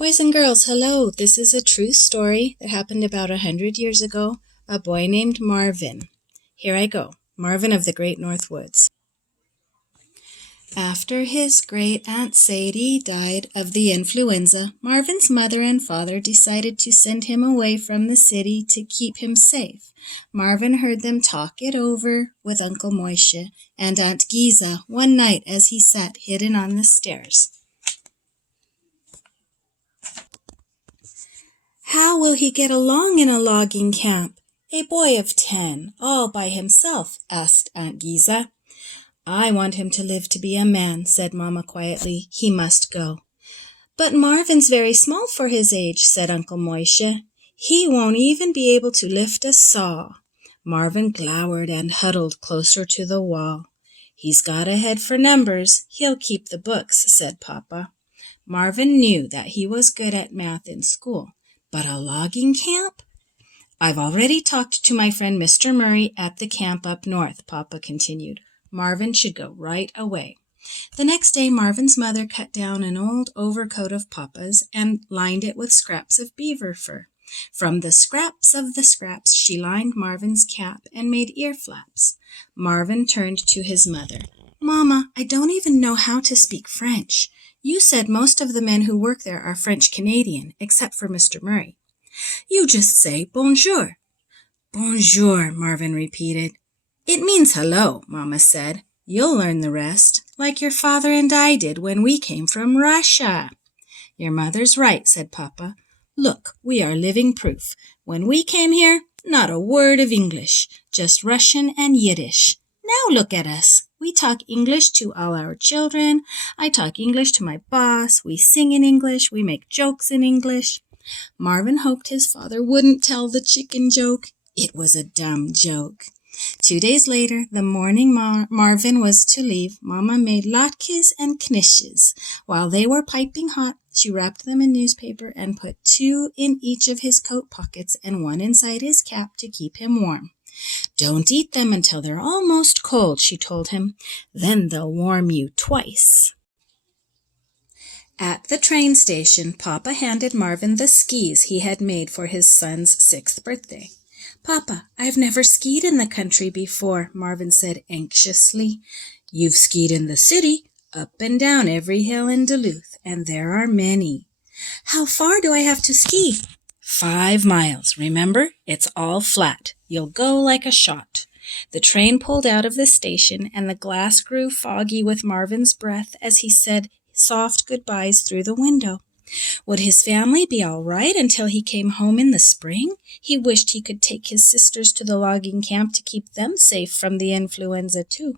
Boys and girls, hello. This is a true story that happened about 100 years ago. A boy named Marvin. Here I go. Marvin of the Great North Woods. After his great Aunt Sadie died of the influenza, Marvin's mother and father decided to send him away from the city to keep him safe. Marvin heard them talk it over with Uncle Moishe and Aunt Giza one night as he sat hidden on the stairs. How will he get along in a logging camp? A boy of 10, all by himself, asked Aunt Giza. I want him to live to be a man, said Mama quietly. He must go. But Marvin's very small for his age, said Uncle Moishe. He won't even be able to lift a saw. Marvin glowered and huddled closer to the wall. He's got a head for numbers. He'll keep the books, said Papa. Marvin knew that he was good at math in school. But a logging camp? I've already talked to my friend Mr. Murray at the camp up north, Papa continued. Marvin should go right away. The next day, Marvin's mother cut down an old overcoat of Papa's and lined it with scraps of beaver fur. From the scraps of the scraps, she lined Marvin's cap and made ear flaps. Marvin turned to his mother. Mama, I don't even know how to speak French. You said most of the men who work there are French-Canadian, except for Mr. Murray. You just say bonjour. Bonjour, Marvin repeated. It means hello, Mama said. You'll learn the rest, like your father and I did when we came from Russia. Your mother's right, said Papa. Look, we are living proof. When we came here, not a word of English, just Russian and Yiddish. Now look at us. We talk English to all our children. I talk English to my boss. We sing in English. We make jokes in English. Marvin hoped his father wouldn't tell the chicken joke. It was a dumb joke. 2 days later, the morning Marvin was to leave, Mama made latkes and knishes. While they were piping hot, she wrapped them in newspaper and put 2 in each of his coat pockets and 1 inside his cap to keep him warm. Don't eat them until they're almost cold, she told him. Then they'll warm you twice. At the train station, Papa handed Marvin the skis he had made for his son's 6th birthday. Papa, I've never skied in the country before, Marvin said anxiously. You've skied in the city, up and down every hill in Duluth, and there are many. How far do I have to ski? 5 miles, remember? It's all flat. You'll go like a shot. The train pulled out of the station, and the glass grew foggy with Marvin's breath as he said soft goodbyes through the window. Would his family be all right until he came home in the spring? He wished he could take his sisters to the logging camp to keep them safe from the influenza, too.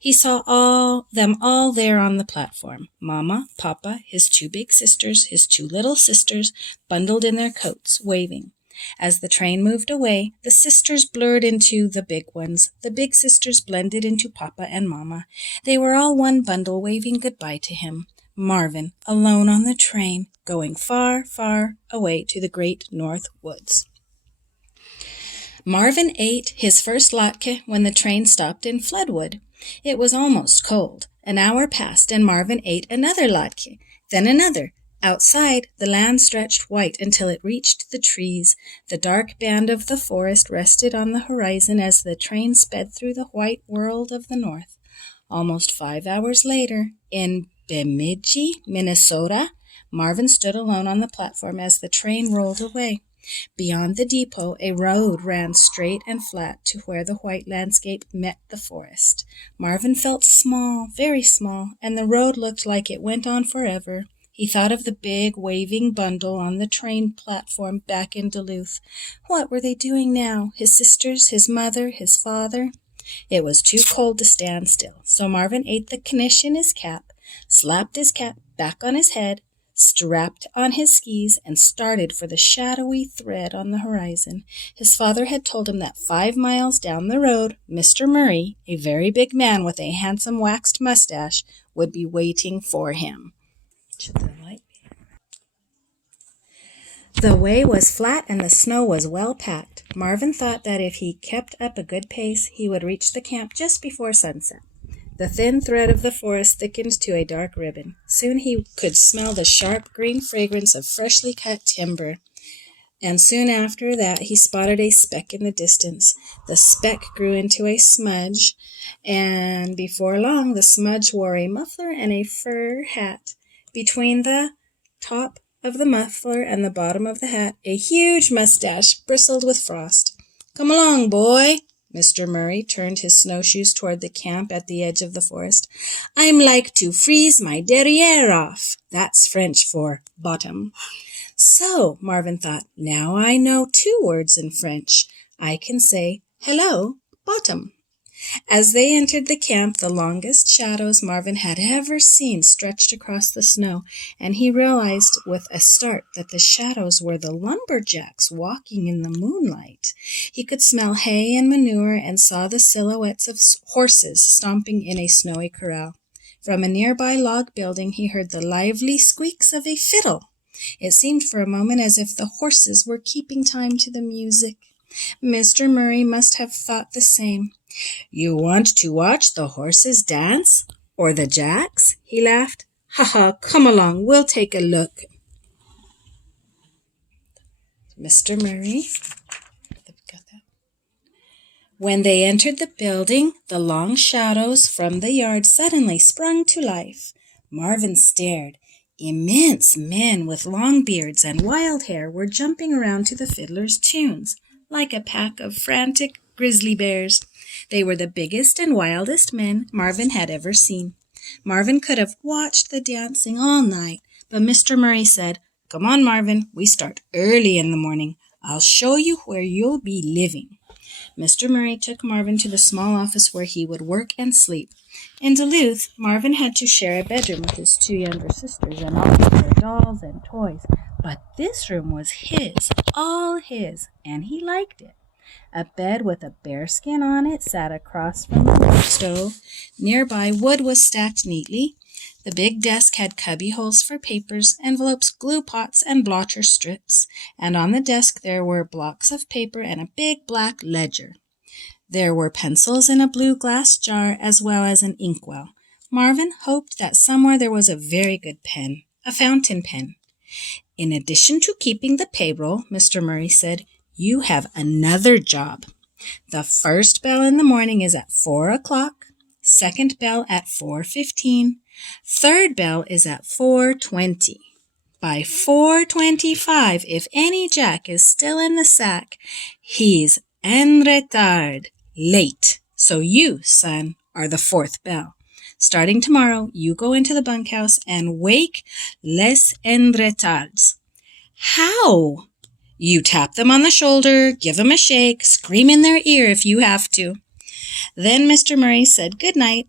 He saw them all there on the platform. Mama, Papa, his 2 big sisters, his 2 little sisters, bundled in their coats, waving. As the train moved away, the sisters blurred into the big ones. The big sisters blended into Papa and Mama. They were all one bundle, waving goodbye to him. Marvin, alone on the train, going far, far away to the Great North Woods. Marvin ate his first latke when the train stopped in Floodwood. It was almost cold. An hour passed, and Marvin ate another latke, then another. Outside, the land stretched white until it reached the trees. The dark band of the forest rested on the horizon as the train sped through the white world of the north. Almost 5 hours later, in Bemidji, Minnesota, Marvin stood alone on the platform as the train rolled away. Beyond the depot, a road ran straight and flat to where the white landscape met the forest. Marvin felt small, very small, and the road looked like it went on forever. He thought of the big, waving bundle on the train platform back in Duluth. What were they doing now? His sisters, his mother, his father? It was too cold to stand still, so Marvin ate the knish in his cap, slapped his cap back on his head, strapped on his skis, and started for the shadowy thread on the horizon. His father had told him that 5 miles down the road, Mr. Murray, a very big man with a handsome waxed mustache, would be waiting for him. Should the light be? The way was flat and the snow was well packed. Marvin thought that if he kept up a good pace, he would reach the camp just before sunset. The thin thread of the forest thickened to a dark ribbon. Soon he could smell the sharp green fragrance of freshly cut timber. And soon after that he spotted a speck in the distance. The speck grew into a smudge, and before long the smudge wore a muffler and a fur hat. Between the top of the muffler and the bottom of the hat, a huge mustache bristled with frost. "Come along, boy." Mr. Murray turned his snowshoes toward the camp at the edge of the forest. "I'm like to freeze my derriere off." That's French for bottom. So, Marven thought, now I know 2 words in French. I can say, "Hello, bottom." As they entered the camp, the longest shadows Marven had ever seen stretched across the snow, and he realized with a start that the shadows were the lumberjacks walking in the moonlight. He could smell hay and manure and saw the silhouettes of horses stomping in a snowy corral. From a nearby log building he heard the lively squeaks of a fiddle. It seemed for a moment as if the horses were keeping time to the music. Mr. Murray must have thought the same. "You want to watch the horses dance? Or the jacks?" he laughed. "Ha ha, come along, we'll take a look." Mr. Murray. When they entered the building, the long shadows from the yard suddenly sprung to life. Marven stared. Immense men with long beards and wild hair were jumping around to the fiddlers' tunes, like a pack of frantic grizzly bears. They were the biggest and wildest men Marven had ever seen. Marven could have watched the dancing all night, but Mr. Murray said, "Come on, Marven, we start early in the morning. I'll show you where you'll be living." Mr. Murray took Marven to the small office where he would work and sleep. In Duluth, Marven had to share a bedroom with his 2 younger sisters and all their dolls and toys, but this room was his, all his, and he liked it. A bed with a bearskin on it sat across from the stove. Nearby, wood was stacked neatly. The big desk had cubby holes for papers, envelopes, glue pots, and blotter strips. And on the desk there were blocks of paper and a big black ledger. There were pencils in a blue glass jar as well as an inkwell. Marven hoped that somewhere there was a very good pen, a fountain pen. "In addition to keeping the payroll," Mr. Murray said, "you have another job. The first bell in the morning is at 4 o'clock, second bell at 4:15, third bell is at 4:20. By 4:25, if any jack is still in the sack, he's en retard, late. So you, son, are the 4th bell. Starting tomorrow, you go into the bunkhouse and wake les en retards." "How?" "You tap them on the shoulder, give them a shake, scream in their ear if you have to." Then Mr. Murray said good night